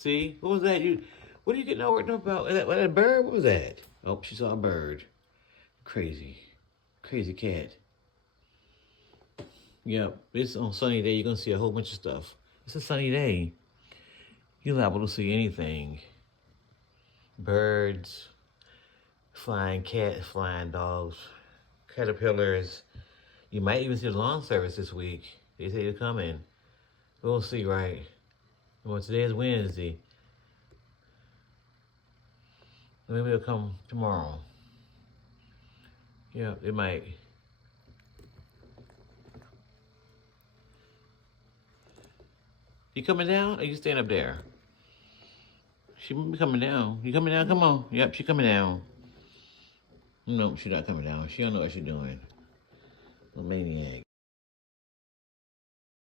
See? What was that? What are you getting all worked up about? What that bird? What was that? Oh, she saw a bird. Crazy. Crazy cat. Yep. It's on sunny day. You're going to see a whole bunch of stuff. It's a sunny day. You're liable to see anything. Birds, flying cats, flying dogs, caterpillars. You might even see the lawn service this week. They say they're coming. We'll see, right? Well, today is Wednesday. Maybe they'll come tomorrow. Yeah, they might. You coming down or you staying up there? She might be coming down. You coming down? Come on. Yep, she coming down. No, she's not coming down. She don't know what she's doing. A maniac.